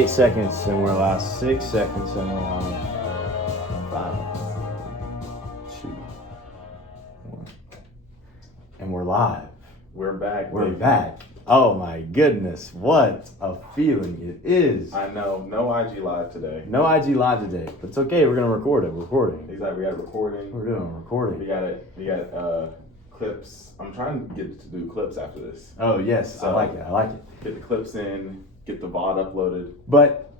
8 seconds and we're live. 6 seconds and we're live. 5, 2, 1. And we're live. We're back. We're back. Oh my goodness. What a feeling it is. I know. No IG live today. No IG live today. But it's okay. We're going to record it. We're recording. Exactly. We got recording. We're doing recording. We got clips. I'm trying to get to do clips after this. Oh, yes. I like it. I like it. Get the clips in. Get the VOD uploaded. But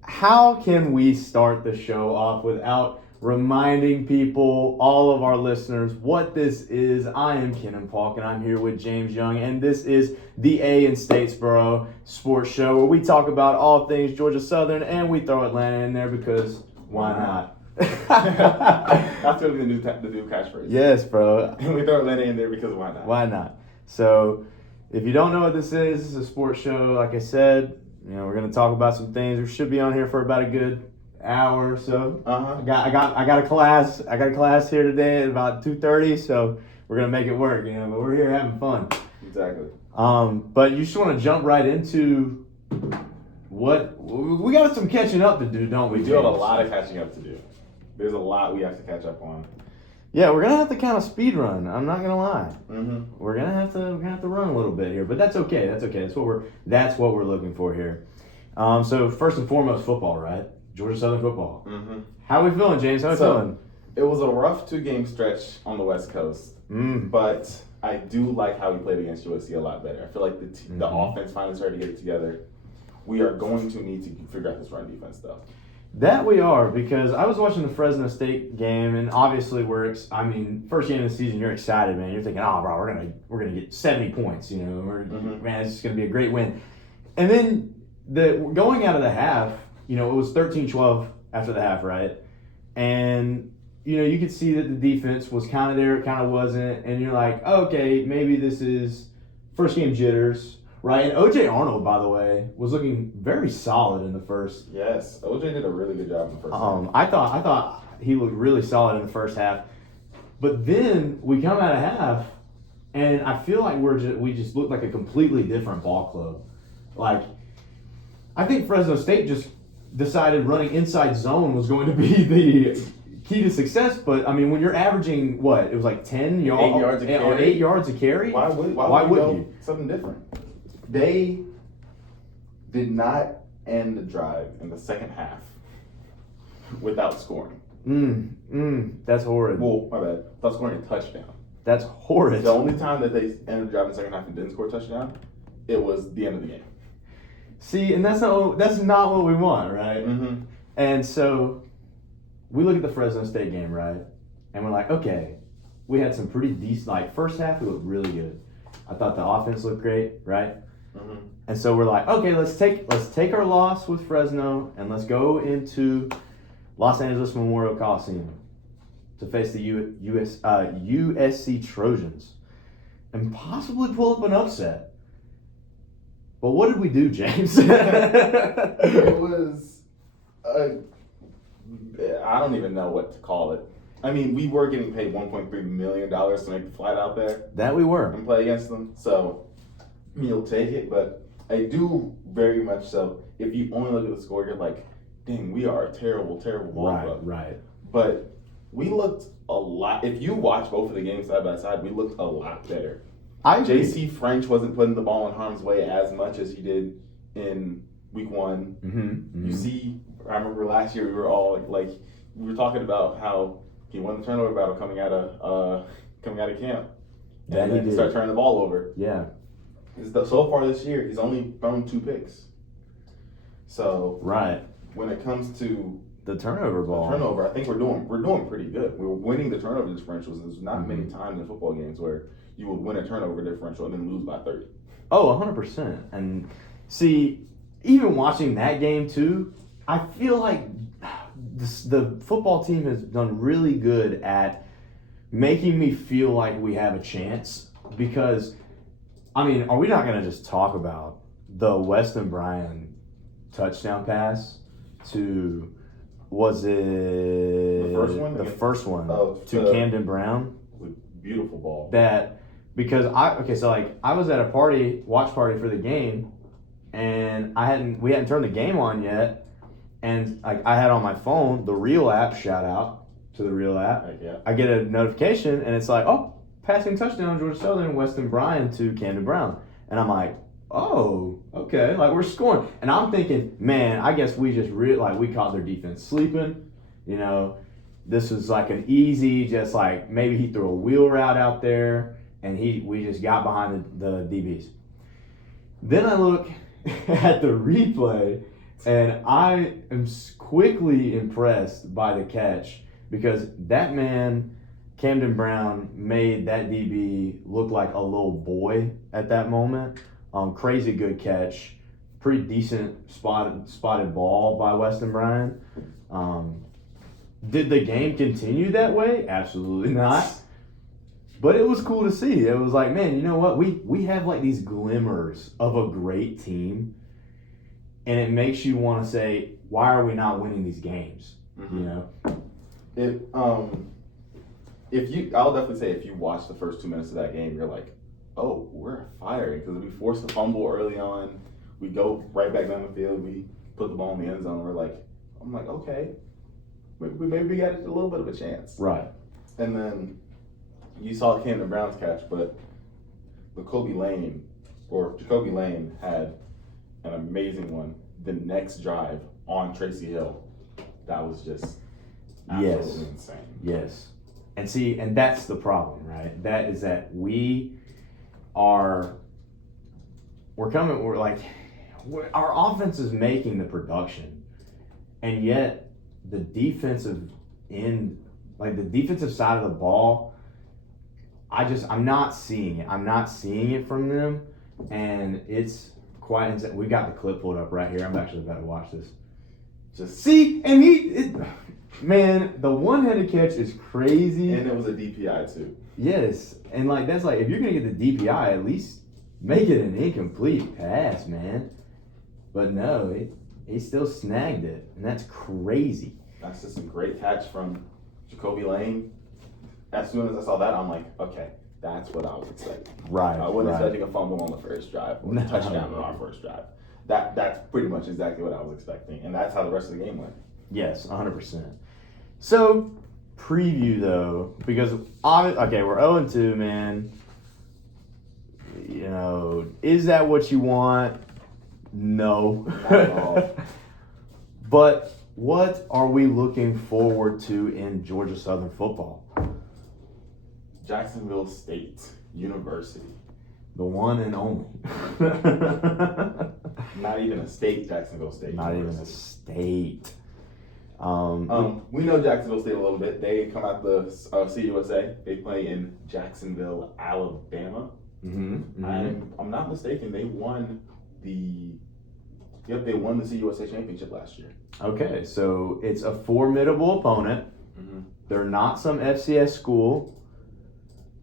how can we start the show off without reminding people, all of our listeners, what this is? I am Ken Paulk, and I'm here with James Young, and this is the A in Statesboro Sports Show, where we talk about all things Georgia Southern, and we throw Atlanta in there because why not? That's going to be the new catchphrase. Yes, bro. We throw Atlanta in there because why not? Why not? So, if you don't know what this is a sports show. Like I said, we're going to talk about some things. We should be on here for about a good hour or so. I got a class. I got a class here today at about 2:30, so we're gonna make it work. But we're here having fun. Exactly. But you just want to jump right into what we got some catching up to do, don't we? We do have a lot of catching up to do. There's a lot we have to catch up on. Yeah, we're gonna have to kind of speed run. I'm not gonna lie. Mm-hmm. We're gonna have to run a little bit here, but that's okay. That's okay. That's what we're looking for here. So first and foremost, football, right? Georgia Southern football. Mm-hmm. How we feeling, James? How we feeling? It was a rough 2-game stretch on the West Coast, but I do like how we played against USC a lot better. I feel like the offense finally started to get it together. We are going to need to figure out this run defense stuff. That we are, because I was watching the Fresno State game, and obviously first game of the season, you're excited, man. You're thinking, oh, bro, we're gonna get 70 points. Man, it's just gonna be a great win. And then going out of the half. It was 13-12 after the half, right? And, you could see that the defense was kind of there, it kind of wasn't. And you're like, okay, maybe this is first game jitters, right? And O.J. Arnold, by the way, was looking very solid in the first. Yes, O.J. did a really good job in the first half. I thought he looked really solid in the first half. But then we come out of half, and I feel like we just look like a completely different ball club. Like, I think Fresno State just decided running inside zone was going to be the key to success, but when you're averaging it was like 10 yards, 8 yards a carry. Why would you? Something different. They did not end the drive in the second half without scoring. That's horrid. Well, my bad. Without scoring a touchdown. That's horrid. The only time that they ended the drive in the second half and didn't score a touchdown, it was the end of the game. See, and that's not what we want, right? Mm-hmm. And so we look at the Fresno State game, right? And we're like, okay, we had some pretty decent. Like first half, we looked really good. I thought the offense looked great, right? Mm-hmm. And so we're like, okay, let's take our loss with Fresno and let's go into Los Angeles Memorial Coliseum to face the USC Trojans and possibly pull up an upset. But what did we do, James? It was, I don't even know what to call it. We were getting paid $1.3 million to make the flight out there. That we were. And play against them. So, you'll take it. But I do very much so. If you only look at the score, you're like, dang, we are a terrible, terrible ball club. Right. But we looked a lot. If you watch both of the games side by side, we looked a lot better. J.C. French wasn't putting the ball in harm's way as much as he did in week one. Mm-hmm. You see, I remember last year we were all like, we were talking about how he won the turnover battle coming out of camp. That he did. Start turning the ball over. Yeah. So far this year, he's only thrown 2 picks. So right. When it comes to the turnover ball, I think we're doing pretty good. We're winning the turnover differentials. There's not many times in football games where you will win a turnover differential and then lose by 30. Oh, 100%. And see, even watching that game too, I feel like the football team has done really good at making me feel like we have a chance. Because, are we not going to just talk about the Weston Bryan touchdown pass to, was it the first one? The first one to Camden Brown. Beautiful ball. Because I was at a watch party for the game, and we hadn't turned the game on yet, and I had on my phone the Real app. Shout out to the Real app. Yeah. I get a notification, and it's like, oh, passing touchdown, Georgia Southern, Weston Bryan to Camden Brown, and I'm like, oh, okay, like we're scoring, and I'm thinking, man, I guess we just we caught their defense sleeping, you know. This was like an easy, just like maybe he threw a wheel route out there, and we just got behind the DBs. Then I look at the replay, and I am quickly impressed by the catch, because that man, Camden Brown, made that DB look like a little boy at that moment. Crazy good catch, pretty decent spotted ball by Weston Bryan. Did the game continue that way? Absolutely not. But it was cool to see. It was like, man, you know what? We have like these glimmers of a great team, and it makes you want to say, why are we not winning these games? Mm-hmm. You know. I'll definitely say if you watch the first 2 minutes of that game, you're like, oh, we're firing, because we forced a fumble early on. We go right back down the field. We put the ball in the end zone. I'm like, okay, maybe we got a little bit of a chance. Right. And then you saw Camden Brown's catch, but Jacoby Lane had an amazing one the next drive on Tracy Hill. That was just absolutely insane. Yes. And that's the problem, right? That is that our offense is making the production, and yet the defensive end, like the defensive side of the ball, I'm not seeing it. I'm not seeing it from them, and it's quite insane. We got the clip pulled up right here. I'm actually about to watch this. Just see, and man, the one-handed catch is crazy. And it was a DPI too. Yes, and that's like, if you're gonna get the DPI, at least make it an incomplete pass, man. But no, he still snagged it, and that's crazy. That's just a great catch from Jacoby Lane. As soon as I saw that, I'm like, okay, that's what I was expecting. Right. I wasn't expecting a fumble on the first drive or a touchdown on our first drive. That's pretty much exactly what I was expecting, and that's how the rest of the game went. Yes, 100%. So, preview though, because we're 0-2, man. You know, is that what you want? No. Not at all. But what are we looking forward to in Georgia Southern football? Jacksonville State University. The one and only. Not even a state, Jacksonville State Not University. even a state. We know Jacksonville State a little bit. They come out the CUSA. They play in Jacksonville, Alabama. Mm-hmm. I'm not mistaken. They won the CUSA championship last year. Okay, so it's a formidable opponent. Mm-hmm. They're not some FCS school,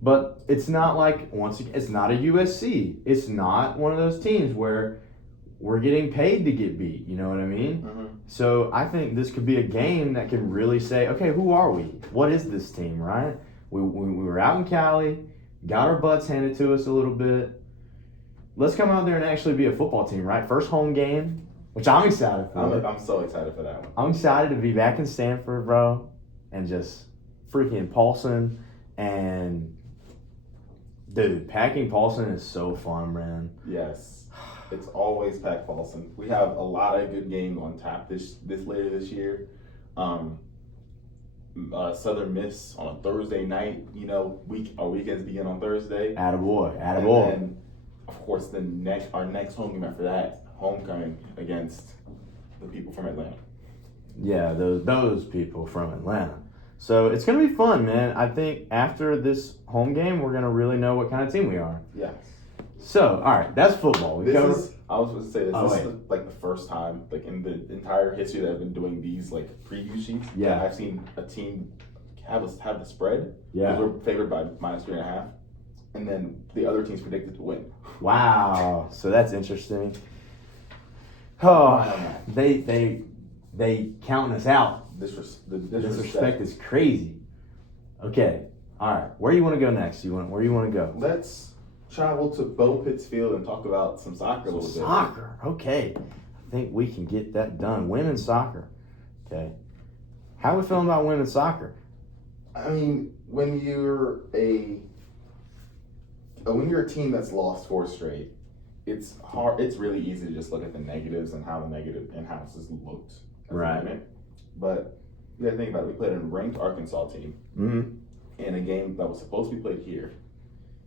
but it's not like, once again, it's not a USC. It's not one of those teams where we're getting paid to get beat. You know what I mean? Mm-hmm. So I think this could be a game that can really say, okay, who are we? What is this team, right? We were out in Cali, got our butts handed to us a little bit. Let's come out there and actually be a football team, right? First home game, which I'm excited for. I'm so excited for that one. I'm excited to be back in Stanford, bro, and just freaking Paulson. And, dude, packing Paulson is so fun, man. Yes. It's always Pack Paulson. We have a lot of good games on tap this later this year. Southern Miss on a Thursday night. You know, our weekends begin on Thursday. Attaboy. And then, of course, our next home game after that, homecoming against the people from Atlanta. Yeah, those people from Atlanta. So it's going to be fun, man. I think after this home game, we're going to really know what kind of team we are. Yes. So, all right, that's football. I was supposed to say this. This is the first time, in the entire history that I've been doing these preview sheets. Yeah. That I've seen a team have the spread. Yeah. Because we're favored by -3.5, and then the other team's predicted to win. Wow. So that's interesting. Oh, they counting us out. The disrespect is crazy. Okay. All right. Where do you want to go next? Where do you want to go? travel to Bo Pittsfield and talk about some soccer a little bit. Soccer, okay. I think we can get that done. Women's soccer, okay. How are we feeling about women's soccer? I mean, when you're a team that's lost 4 straight, it's hard. It's really easy to just look at the negatives and how the negative in-house has looked. Right. But you gotta think about it. We played a ranked Arkansas team in a game that was supposed to be played here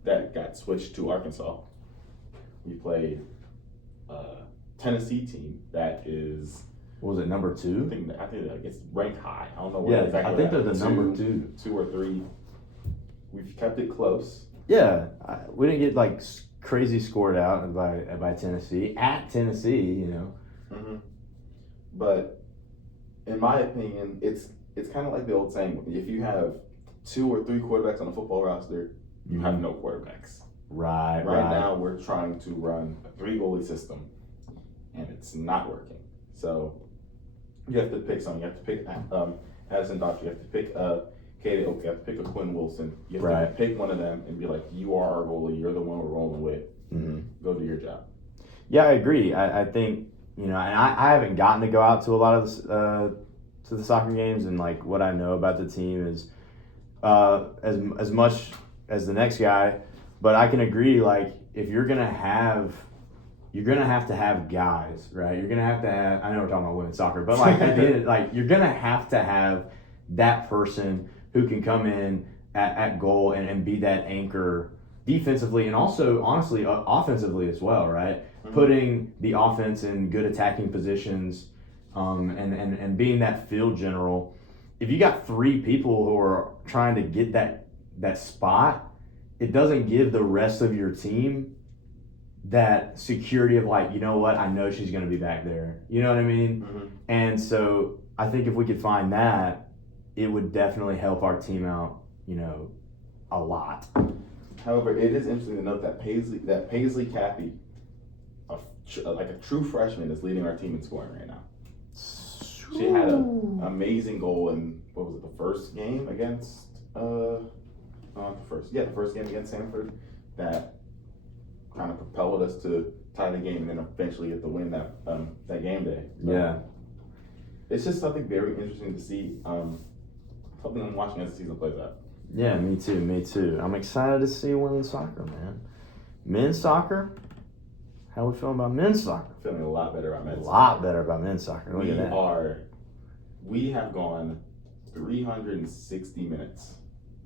that got switched to Arkansas. We played a Tennessee team that is, what was it, number 2? I think it's ranked high. I don't know what Yeah, exactly. I think they're the number 2. 2 or 3. We've kept it close. Yeah, we didn't get like crazy scored out by Tennessee at Tennessee, you know. Mm-hmm. But in my opinion, it's kind of like the old saying: if you have 2 or 3 quarterbacks on a football roster, you have no quarterbacks. Right. Right now, we're trying to run a 3-goalie system, and it's not working. So you have to pick something. You have to pick Addison Dodge. You have to pick Katie Oak. You have to pick a Quinn Wilson. You have to pick one of them and be like, you are our goalie. You're the one we're rolling with. Mm-hmm. Go do your job. Yeah, I agree. I think, you know, and I haven't gotten to go out to a lot of to the soccer games, and like what I know about the team is as much as the next guy, but I can agree, like, if you're gonna have to have guys, right? You're gonna have to have, I know we're talking about women's soccer, but like at the end, like, you're gonna have to have that person who can come in at goal and be that anchor defensively, and also honestly offensively as well, right? Mm-hmm. Putting the offense in good attacking positions, and being that field general. If you got 3 people who are trying to get that spot, it doesn't give the rest of your team that security of, like, you know what, I know she's going to be back there. You know what I mean? Mm-hmm. And so I think if we could find that, it would definitely help our team out, you know, a lot. However, it is interesting to note that Paisley Cappy, like a true freshman, is leading our team in scoring right now. She had an amazing goal in, what was it, the first game against the first game against Sanford, that kind of propelled us to tie the game and then eventually get the win that game day. So yeah, it's just something very interesting to see. Something I'm watching as the season plays out. Yeah, me too. I'm excited to see women's soccer, man. Men's soccer. How are we feeling about men's soccer? Feeling a lot better about men's soccer. A lot better about men's soccer. Look at that. We have gone 360 minutes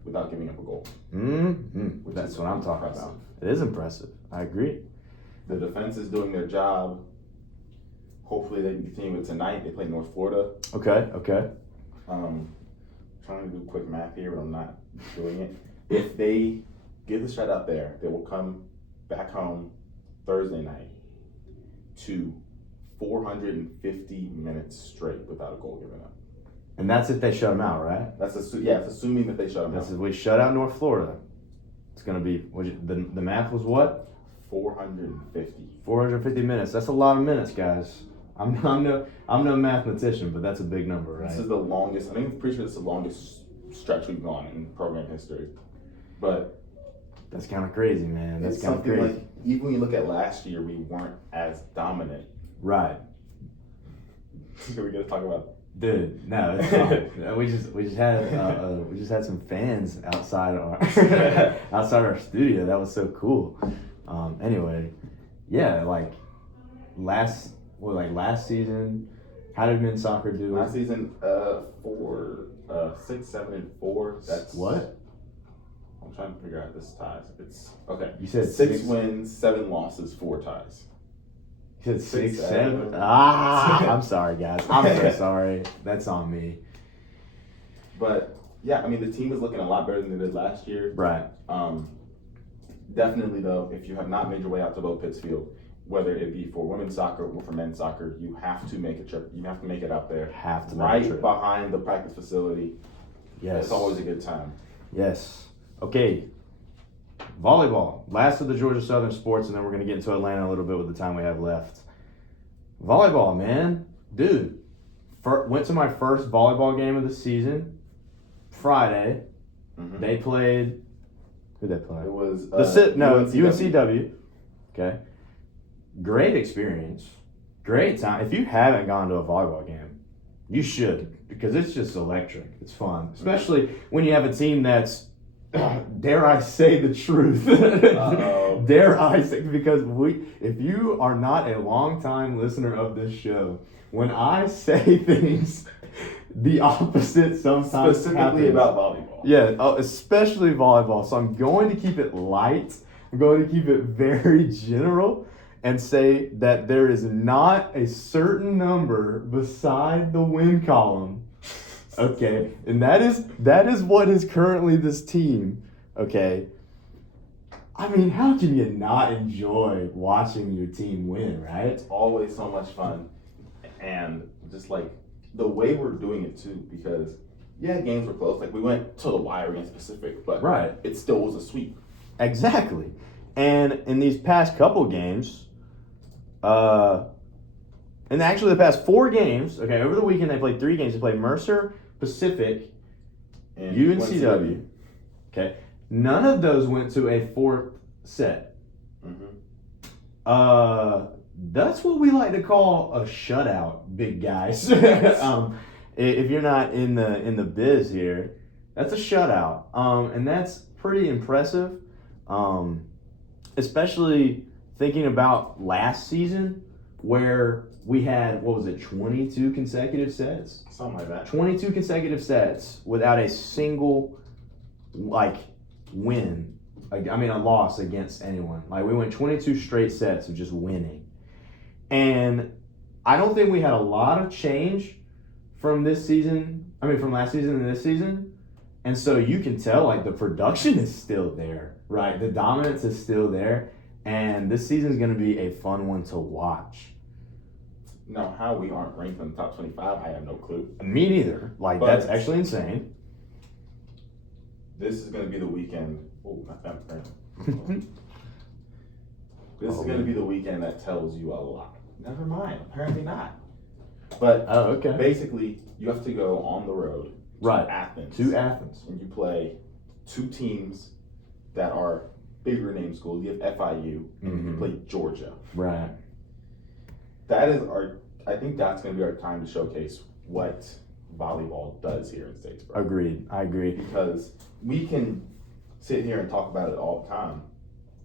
without giving up a goal. Mm-hmm. That's what I'm talking about. It is impressive. I agree. The defense is doing their job. Hopefully they can continue it tonight. They play North Florida. Okay. Trying to do quick math here, but I'm not doing it. If they get the shot out there, they will come back home Thursday night to 450 minutes straight without a goal given up. And that's if they shut them out, right? It's assuming that they shut them out. We shut out North Florida. It's going to be, the math was what? 450. 450 minutes. That's a lot of minutes, guys. I'm no mathematician, but that's a big number, right? This is the longest. I'm pretty sure this is the longest stretch we've gone in program history. But that's kind of crazy, man. That's kind of crazy. Like, even when you look at last year, we weren't as dominant. Right. So we got to talk about. Dude, no, it's fine. we just had some fans outside our studio. That was so cool. Anyway, yeah, like last season, how did men's soccer do? Last season, 6, 7, and 4. That's what? I'm trying to figure out this ties. It's okay. You said 6 wins, 7 losses, 4 ties. You said 6, 7. I'm sorry, guys. I'm so sorry. That's on me. But yeah, I mean, the team is looking a lot better than they did last year. Right. Definitely, though, if you have not made your way out to Bo Pittsfield, whether it be for women's soccer or for men's soccer, you have to make a trip. You have to make it out there. Right behind the practice facility. Yes. It's always a good time. Yes. Okay. Volleyball. Last of the Georgia Southern sports, and then we're going to get into Atlanta a little bit with the time we have left. Volleyball, man. Dude. Went to my first volleyball game of the season Friday. Mm-hmm. They played Who'd they play? It was UNCW. Okay. Great experience. Great time. If you haven't gone to a volleyball game, you should, because it's just electric. It's fun, especially when you have a team that's, dare I say the truth? Dare I say, because if you are not a longtime listener of this show, when I say things, the opposite sometimes specifically happens. About volleyball. Yeah, especially volleyball. So I'm going to keep it light. I'm going to keep it very general and say that there is not a certain number beside the win column. Okay, and that is what is currently this team. Okay, I mean, how can you not enjoy watching your team win, right? It's always so much fun, and just like the way we're doing it too, because games were close. Like we went to the wire against Pacific, but right, it still was a sweep. Exactly, and in these past couple games. And actually the past 4 games, okay, over the weekend they played 3 games. They played Mercer, Pacific, and UNCW. Okay. None of those went to a 4th set. Mm-hmm. That's what we like to call a shutout, big guys. If you're not in the biz here, that's a shutout. And that's pretty impressive. Especially thinking about last season, where we had, 22 consecutive sets? Something like that. 22 consecutive sets without a single, win. A loss against anyone. Like, we went 22 straight sets of just winning. And I don't think we had a lot of change from last season to this season. And so you can tell, the production is still there, right? The dominance is still there. And this season is going to be a fun one to watch. Now, how we aren't ranked in the top 25, I have no clue. Me neither. That's actually insane. This is going to be the weekend. Oh, not that friend. This is going to be the weekend that tells you a lot. Never mind. Apparently not. But basically, you have to go on the road to Athens. To Athens. And you play 2 teams that are bigger name schools. You have FIU, and you play Georgia. Right. That is I think that's going to be our time to showcase what volleyball does here in Statesboro. Agreed. I agree. Because we can sit here and talk about it all the time.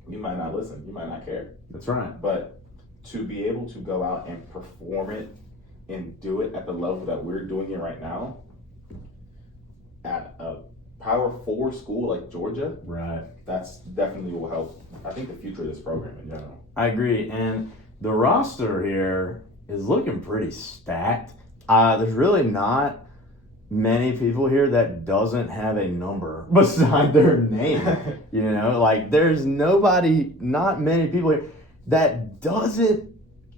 You might not listen. You might not care. That's right. But to be able to go out and perform it and do it at the level that we're doing it right now at a Power 4 school like Georgia, right? That's definitely will help. I think the future of this program in general. I agree, and the roster here is looking pretty stacked. There's really not many people here that doesn't have a number beside their name. There's not many people here that doesn't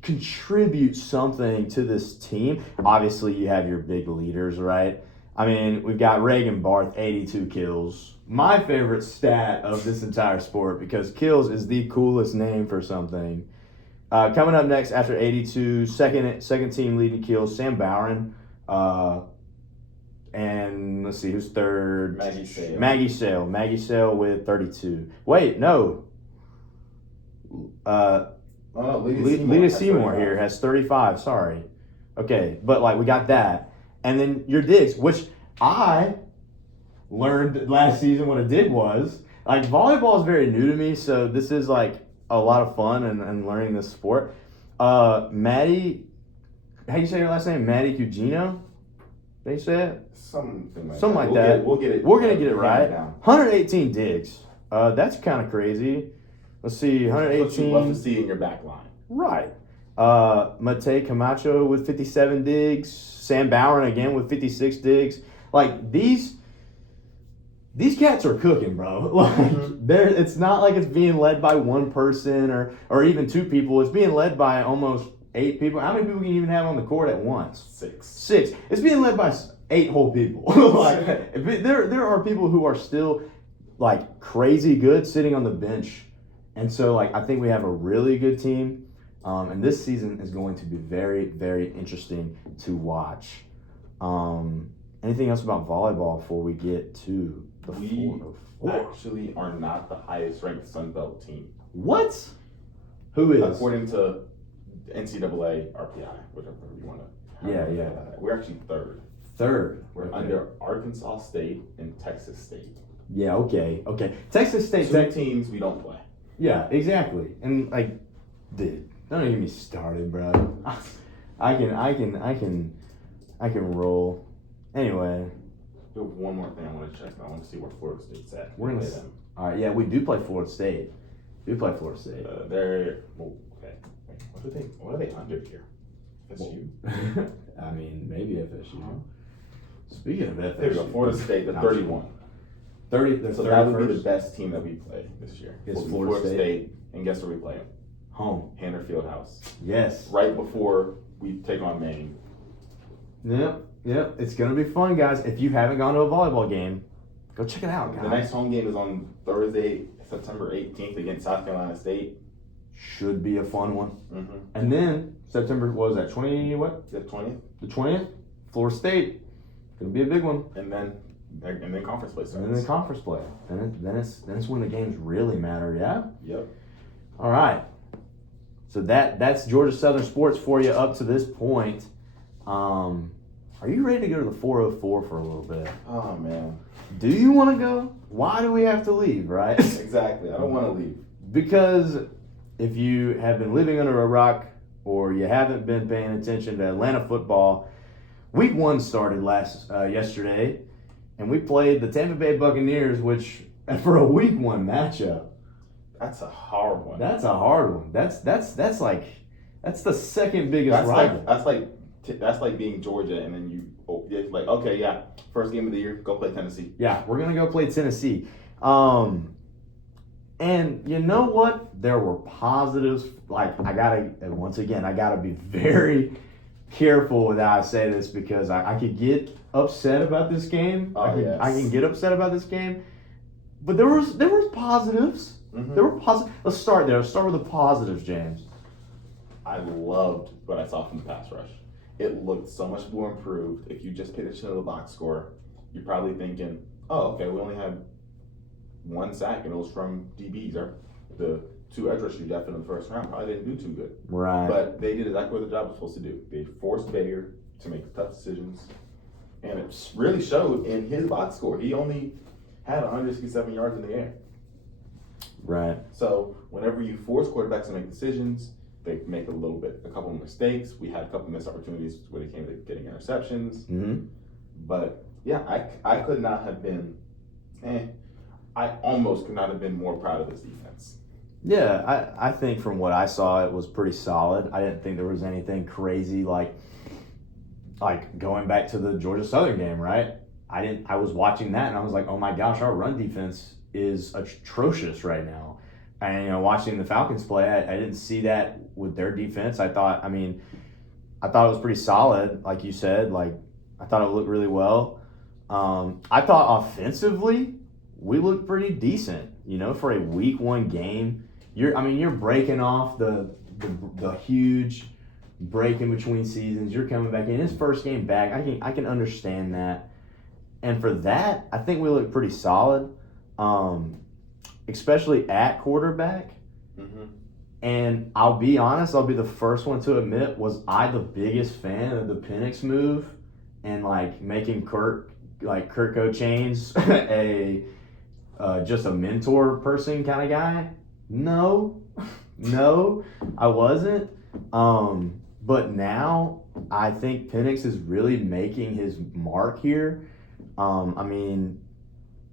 contribute something to this team. Obviously, you have your big leaders, right? We've got Reagan Barth, 82 kills. My favorite stat of this entire sport, because kills is the coolest name for something. Coming up next after 82, second team leading kills, Sam Bowron. And let's see, who's third? Maggie Sale with 32. Wait, no. Lita Seymour here has 35, sorry. Okay, but we got that. And then your digs, which I learned last season what a dig was. Volleyball is very new to me, so this is a lot of fun and learning this sport. Maddie, how do you say your last name? Maddie Cugino? They say it? Something like that. We'll get it. We're going to get it right. 118 digs. That's kind of crazy. Let's see, 118. What you love to see in your back line. Right. Mate Camacho with 57 digs. Sam Bowron again with 56 digs. These cats are cooking, bro. It's not like it's being led by one person or even 2 people. It's being led by almost 8 people. How many people can you even have on the court at once? 6. It's being led by 8 whole people. There are people who are still crazy good sitting on the bench. And so I think we have a really good team. And this season is going to be very, very interesting to watch. Anything else about volleyball before we get to the We 404? actually are not the highest ranked Sun Belt team. What? Who is? According to NCAA RPI, whatever you want to. Yeah. We're actually third. We're Okay. under Arkansas State and Texas State. Yeah. Okay. Texas State. Two teams we don't play. Yeah. Exactly. And like, dude, don't even get me started, bro. I can roll. Anyway. There's one more thing I want to check. I want to see where Florida State's at. We're gonna. All right. Yeah, we do play Florida State. They're okay. Wait, what are they under here? FSU. I mean, maybe FSU. Speaking of FSU, There we go. Florida State, the 31. 30. So that would be the best team that we play this year. Is Florida State. And guess where we play them? Home. Hanner Fieldhouse. Yes. Right before we take on Maine. Yep. It's gonna be fun, guys. If you haven't gone to a volleyball game, go check it out, guys. The next home game is on Thursday, September 18th against South Carolina State. Should be a fun one. Mm-hmm. And then September, what was that? 20 what? The 20th. The 20th. Florida State. Gonna be a big one. And then conference play starts. And then conference play. Then it's when the games really matter. Yeah. Yep. All right. So that's Georgia Southern sports for you up to this point. Are you ready to go to the 404 for a little bit? Oh man. Do you want to go? Why do we have to leave, right? Exactly. I don't want to leave. Because if you have been living under a rock or you haven't been paying attention to Atlanta football, week 1 started yesterday, and we played the Tampa Bay Buccaneers, which for a week 1 matchup. That's a hard one. That's a hard one. That's the second biggest rival. That's like being Georgia, and then you're like, okay, yeah, first game of the year, go play Tennessee. Yeah, we're gonna go play Tennessee. And you know what? There were positives. Like I gotta be very careful with how I say this because I could get upset about this game. Yes. I can get upset about this game, but there was positives. Mm-hmm. There were positives. Let's start there. Let's start with the positives, James. I loved what I saw from the pass rush. It looked so much more improved. If you just paid attention to the box score, you're probably thinking, oh, okay, we only had 1 sack, and it was from DBs, or the 2 edge rushers you drafted in the first round. Probably didn't do too good. Right. But they did exactly what the job was supposed to do. They forced Bayer to make tough decisions, and it really showed in his box score. He only had 167 yards in the air. Right. So whenever you force quarterbacks to make decisions, they make a couple of mistakes. We had a couple of missed opportunities when it came to getting interceptions. Mm-hmm. But yeah, I could not have been, I almost could not have been more proud of this defense. Yeah, I think from what I saw, it was pretty solid. I didn't think there was anything crazy like going back to the Georgia Southern game, right? I was watching that and I was like, oh my gosh, our run defense is atrocious right now. And watching the Falcons play, I didn't see that with their defense. I thought it was pretty solid, like you said. Like I thought it looked really well. I thought offensively we looked pretty decent. For a week 1 game, you're breaking off the huge break in between seasons. You're coming back in his first game back. I can understand that, and for that, I think we look pretty solid. Especially at quarterback. Mm-hmm. And I'll be honest, I'll be the first one to admit, was I the biggest fan of the Penix move and making Kirk Cochains just a mentor person kind of guy? No, I wasn't. But now I think Penix is really making his mark here.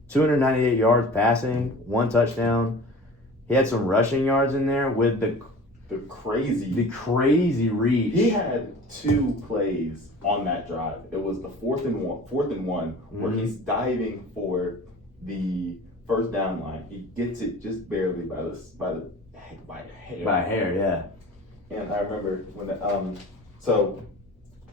298 yards passing, 1 touchdown. He had some rushing yards in there with the crazy reach. He had 2 plays on that drive. It was the fourth and one where he's diving for the first down line. He gets it just barely by hair. By hair, yeah. And I remember when so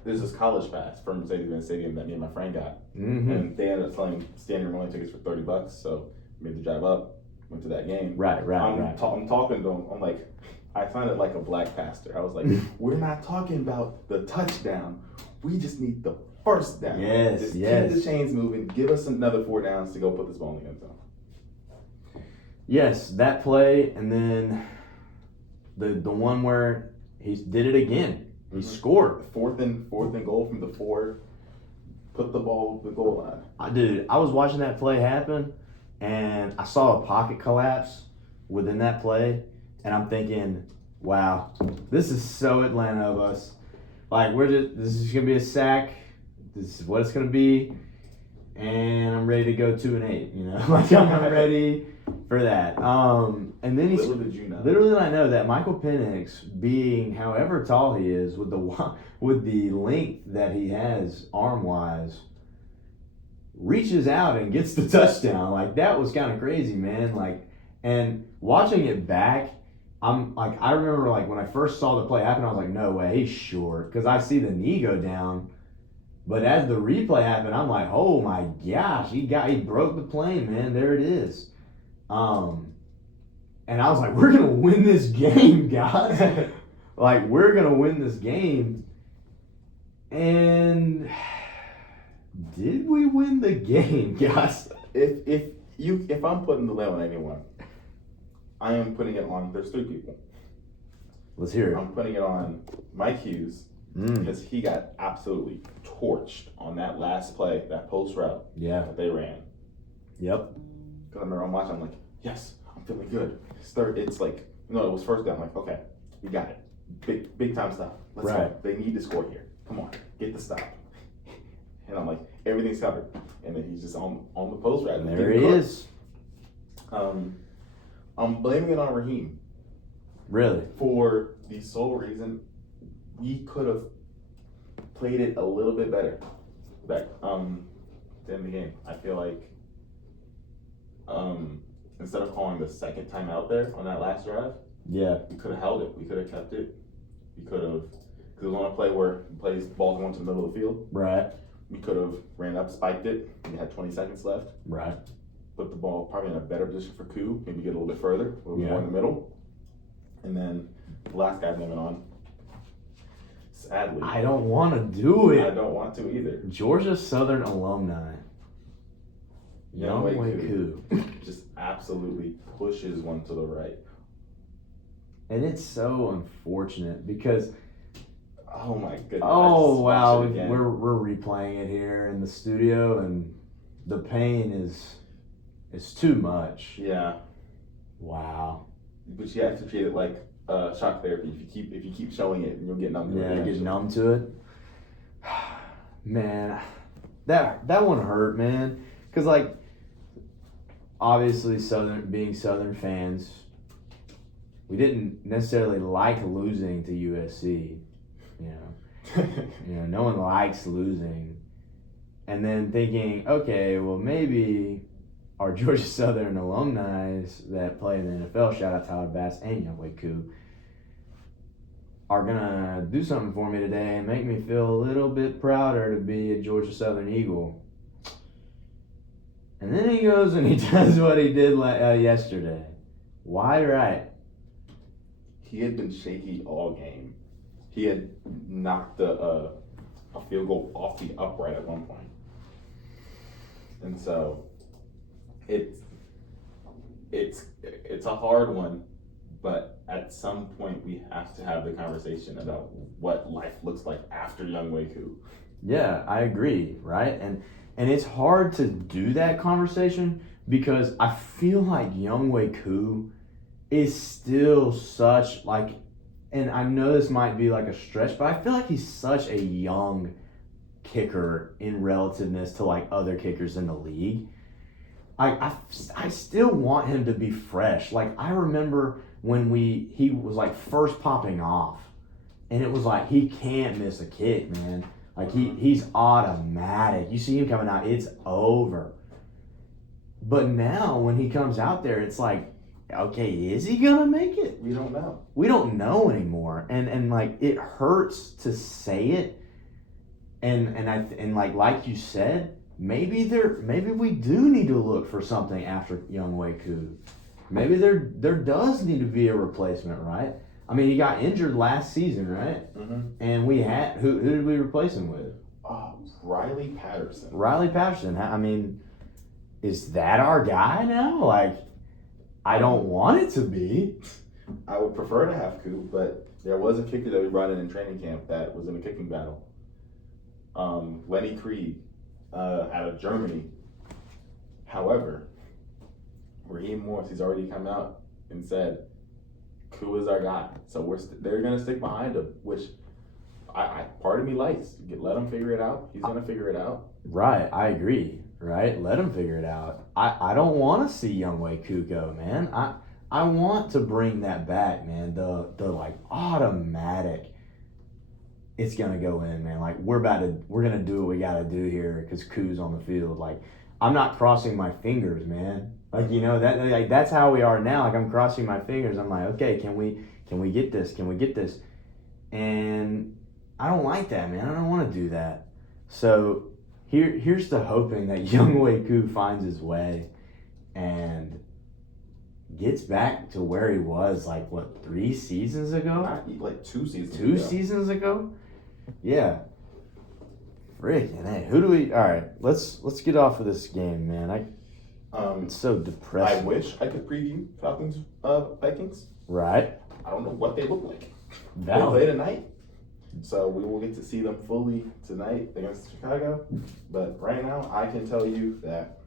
there's this college pass from Mercedes-Benz Stadium that me and my friend got. Mm-hmm. And they ended up selling standing room only tickets for $30. So made the drive up, went to that game. Right. I'm talking to him. I'm like, I sounded like a black pastor. I was like, we're not talking about the touchdown. We just need the first down. Yes, just yes. keep the chains moving. Give us another 4 downs to go put this ball in the end zone. Yes, that play, and then the one where he did it again. He scored. Fourth and goal from the 4. Put the ball with the goal line. I was watching that play happen, and I saw a pocket collapse within that play, and I'm thinking, wow, this is so Atlanta of us. Like, this is going to be a sack. This is what it's going to be. And I'm ready to go 2-8, you know? Like, I'm ready for that. And then little did you know. Literally did I know that Michael Penix, being however tall he is, with the length that he has arm-wise, reaches out and gets the touchdown. Like, that was kind of crazy, man. Like, and watching it back, I remember, like, when I first saw the play happen, I was like, no way, he's short. Because I see the knee go down. But as the replay happened, I'm like, oh my gosh, he broke the plane, man. There it is. And I was like, we're gonna win this game, guys. Like, we're gonna win this game. And did we win the game, guys? If I'm putting the blame on anyone, I am putting it on. There's 3 people. Let's hear it. I'm putting it on Mike Hughes because he got absolutely torched on that last play, that post route that they ran. Yep. Because I remember I'm watching, I'm like, yes, I'm feeling good. It's like, it was first down. I'm like, okay, we got it. Big time stop. Let's go. They need to score here. Come on, get the stop. And I'm like, everything's covered. And then he's just on the post route. And there he is. I'm blaming it on Raheem. Really? For the sole reason we could have played it a little bit better back in the game. I feel like instead of calling the second time out there on that last drive, we could have held it. We could have kept it. We could have, because it was on a play where the ball's going to the middle of the field. Right. We could have ran up, spiked it. We had 20 seconds left. Right. Put the ball probably in a better position for Koo. Maybe get a little bit further, a little more in the middle. And then the last guy moving on. Sadly. I don't want to do it. I don't want to either. Georgia Southern alumni. Younghoe Koo. Just absolutely pushes one to the right. And it's so unfortunate because... Oh my goodness. Oh wow, we're replaying it here in the studio, and the pain is too much. Yeah. Wow. But you have to treat it like shock therapy. If you keep showing it, you'll get numb to it. Yeah, get numb to it. Man, that one hurt, man. Cause like, obviously being Southern fans, we didn't necessarily like losing to USC. No one likes losing. And then thinking, okay, well maybe our Georgia Southern alumni that play in the NFL, shout out Tyler Bass and Younghoe Koo, are gonna do something for me today and make me feel a little bit prouder to be a Georgia Southern Eagle. And then he goes and he does what he did yesterday. Wide right. He had been shaky all game. He had knocked a field goal off the upright at one point. And so it's a hard one, but at some point we have to have the conversation about what life looks like after Younghoe Koo. Yeah, I agree, right? And it's hard to do that conversation because I feel like Younghoe Koo is still such like, and I know this might be like a stretch, but I feel like he's such a young kicker in relativeness to like other kickers in the league. I still want him to be fresh. Like I remember when he was like first popping off, and it was like he can't miss a kick, man. Like he's automatic. You see him coming out, it's over. But now when he comes out there, it's like, okay, is he gonna make it? We don't know. We don't know anymore, and like it hurts to say it, and like you said, maybe we do need to look for something after Younghoe Koo. Maybe there does need to be a replacement, right? I mean, he got injured last season, right? Mm-hmm. And we had who did we replace him with? Riley Patterson. Riley Patterson. I mean, is that our guy now? Like, I don't want it to be. I would prefer to have Coop, but there was a kicker that we brought in training camp that was in a kicking battle. Lenny Krieg out of Germany. However, Raheem Morris, he's already come out and said, Koo is our guy. So they're going to stick behind him, which I part of me likes. Let him figure it out. He's going to figure it out. Right, I agree. Right, let him figure it out. I don't want to see Younghoe Koo go, man. I want to bring that back, man. The like automatic. It's gonna go in, man. Like we're gonna do what we gotta do here because Koo's on the field. Like I'm not crossing my fingers, man. Like that's how we are now. Like I'm crossing my fingers. I'm like, okay, can we get this? Can we get this? And I don't like that, man. I don't want to do that. So here's to hoping that Younghoe Koo finds his way and gets back to where he was, like, what, 3 seasons ago? Like 2 seasons ago. 2 ago. seasons ago? Yeah. Freaking hey. Who do we... All right, let's get off of this game, man. It's so depressing. I wish I could preview Falcons Vikings. Right. I don't know what they look like. They play tonight. So we will get to see them fully tonight against Chicago. But right now, I can tell you that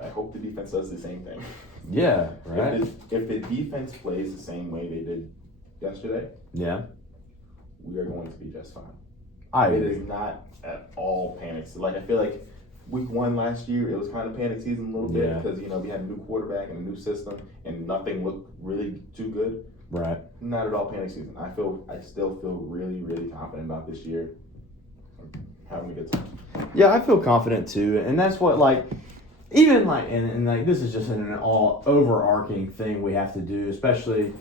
I hope the defense does the same thing. Yeah, right. If the defense plays the same way they did yesterday, yeah, we are going to be just fine. It is not at all panic. Like I feel like week 1 last year, it was kind of panic season a little bit because we had a new quarterback and a new system, and nothing looked really too good. Right. Not at all panic season. I still feel really, really confident about this year. I'm having a good time. Yeah, I feel confident too, and that's what even and this is just an all overarching thing we have to do, especially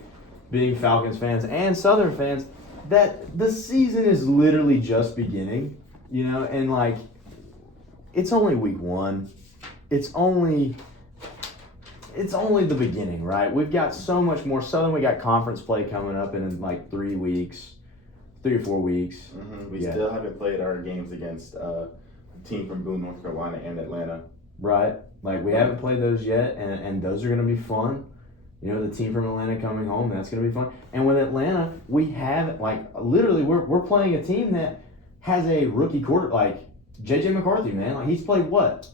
being Falcons fans and Southern fans, that the season is literally just beginning, and it's only week 1. It's only the beginning, right? We've got so much more. Southern, we got conference play coming up in 3 weeks, 3 or 4 weeks. Mm-hmm. We still haven't played our games against a team from Boone, North Carolina and Atlanta. Right. We haven't played those yet, and those are going to be fun. The team from Atlanta coming home, that's going to be fun. And with Atlanta, we have, literally, we're playing a team that has a rookie quarter, J.J. McCarthy, man. He's played what?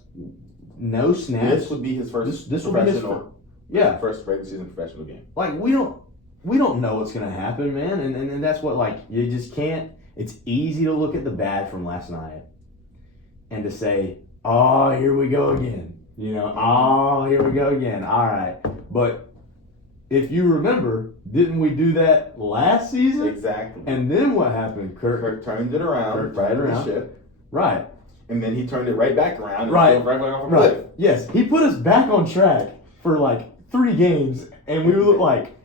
No snaps. This would be his first this will be his first regular season professional game. We don't know what's going to happen, man. And that's what, you just can't. It's easy to look at the bad from last night and to say, oh, here we go again. Oh, here we go again. All right. But if you remember, didn't we do that last season? Exactly. And then what happened? Kirk turned it around. The ship. Right. And then he turned it right back around. Right. And right off a cliff. Yes. He put us back on track for 3 games, and we look like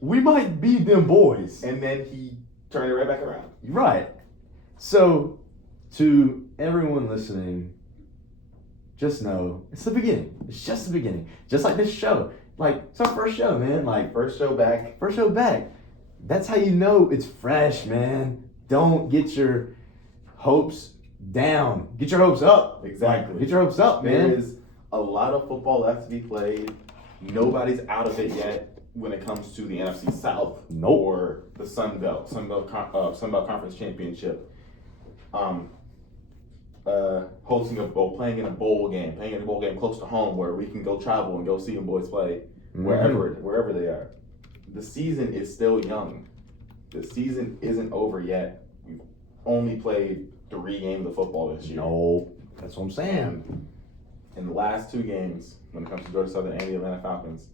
we might beat them boys. And then he turned it right back around. Right. So, to everyone listening, just know it's the beginning. It's just the beginning. Just like this show. It's our first show, man. First show back. First show back. That's how you know it's fresh, man. Don't get your hopes down. Get your hopes up. Exactly. Get your hopes up, man. There is a lot of football left to be played. Nobody's out of it yet when it comes to the NFC South or the Sun Belt Conference Championship. Hosting a bowl, playing in a bowl game close to home where we can go travel and go see them boys play wherever they are. The season is still young. The season isn't over yet. We've only played 3 games of football this year. No, that's what I'm saying. And in the last 2 games, when it comes to Georgia Southern and the Atlanta Falcons,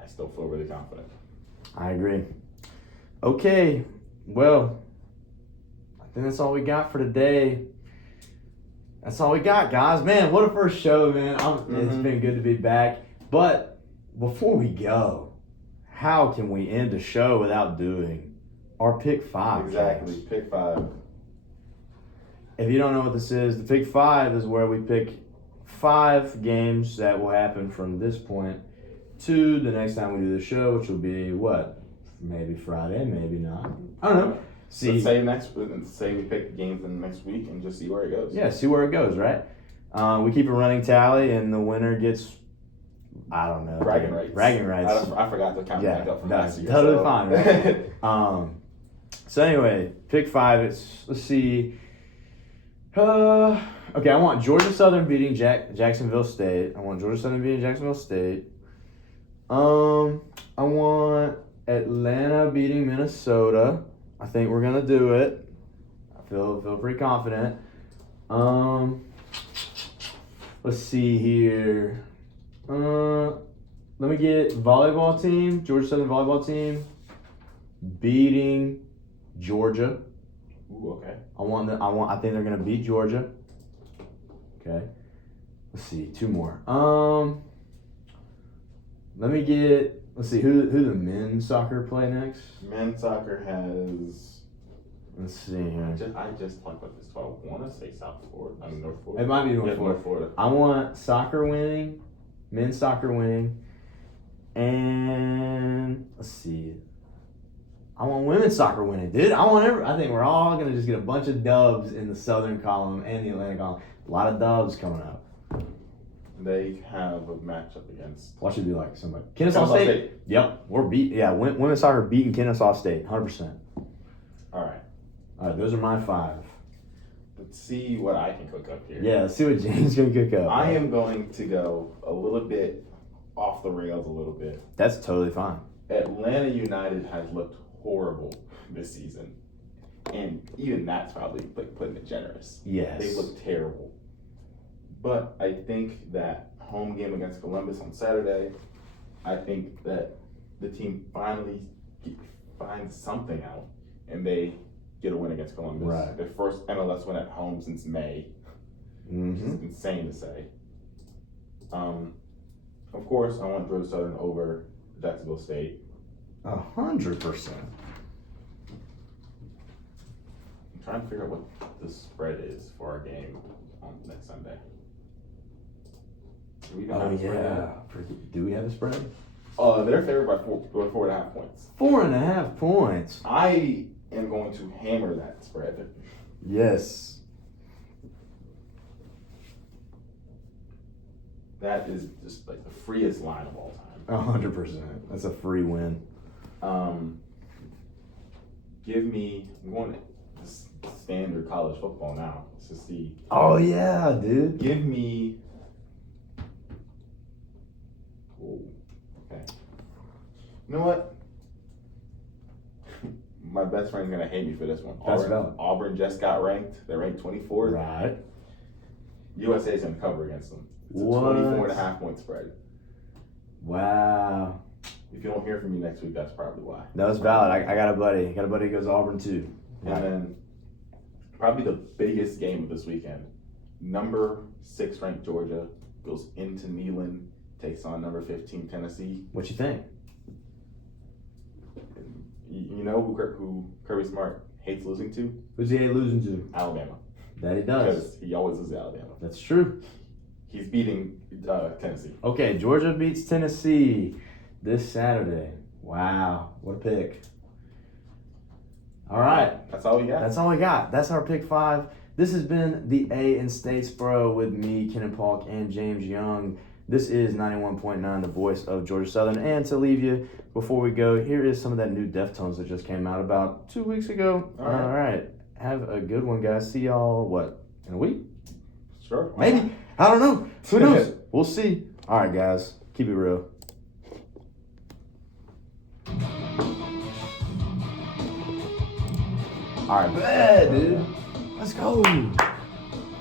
I still feel really confident. I agree. Okay, well, I think that's all we got for today. That's all we got, guys. Man, what a first show, man. It's been good to be back. But before we go, how can we end a show without doing our Pick 5? Exactly, guys? Pick 5. If you don't know what this is, the Pick 5 is where we pick 5 games that will happen from this point to the next time we do the show, which will be what? Maybe Friday, maybe not. I don't know. See, say we pick games in the next week and just see where it goes. Yeah, see where it goes, right? We keep a running tally, and the winner gets, I don't know, bragging rights. I forgot to count back up from last year. Totally fine, right? So anyway, pick 5. Let's see. Okay, I want Georgia Southern beating Jacksonville State. I want I want Atlanta beating Minnesota. I think we're gonna do it. I feel pretty confident. Let's see here. Let me get Georgia Southern volleyball team beating Georgia. Ooh, okay. I think they're gonna beat Georgia. Okay. Let's see, 2 more. Let's see who the men's soccer play next. Men's soccer has. Let's see here. I just talked about this. So I want to say South Florida. I mean North Florida. It might be North Florida. I want men's soccer winning, and let's see. I want women's soccer winning, dude. I think we're all gonna just get a bunch of dubs in the Southern column and the Atlantic column. A lot of dubs coming up. They have a matchup against. What should be like somebody? Kennesaw State. Yep, we're beat. Yeah, women's soccer beating Kennesaw State, 100%. All right, those are my 5. Let's see what I can cook up here. Yeah, let's see what James can cook up. I am going to go a little bit off the rails a little bit. That's totally fine. Atlanta United has looked horrible this season, and even that's probably putting it generous. Yes, they look terrible. But I think that home game against Columbus on Saturday, I think that the team finally finds something out, and they get a win against Columbus. Right. Their first MLS win at home since May. Mm-hmm. Which is insane to say. Of course, I want Georgia Southern over Jacksonville State. 100%. I'm trying to figure out what the spread is for our game on next Sunday. Do we have a spread? They're favored by 4.5 points. 4.5 points. I am going to hammer that spread. Yes. That is just like the freest line of all time. 100%. That's a free win. I'm going to standard college football now to see. Oh yeah, dude. Give me. Oh, okay. You know what? My best friend's gonna hate me for this one. That's valid. Auburn just got ranked. They're ranked 24th. Right. USA's gonna cover against them. It's a What? 24.5 point spread. Wow. If you don't hear from me next week, that's probably why. No, it's valid. I got a buddy. Who goes to Auburn too. And then probably the biggest game of this weekend. Number 6 ranked Georgia goes into Neyland, takes on number 15 Tennessee. What you think? You know who Kirby Smart hates losing to? Who's he losing to? Alabama. That he does. Because he always loses to Alabama. That's true. He's beating Tennessee. Okay, Georgia beats Tennessee this Saturday. Wow, what a pick. All right. That's all we got. That's our pick 5. This has been the A in Statesboro with me, Kenan Polk, and James Young. This is 91.9, the voice of Georgia Southern. And to leave you, before we go, here is some of that new Deftones that just came out about 2 weeks ago. All right. Have a good one, guys. See y'all, in a week? Sure. Maybe. I don't know. Who knows? We'll see. All right, guys. Keep it real. All right, bad, dude. Let's go.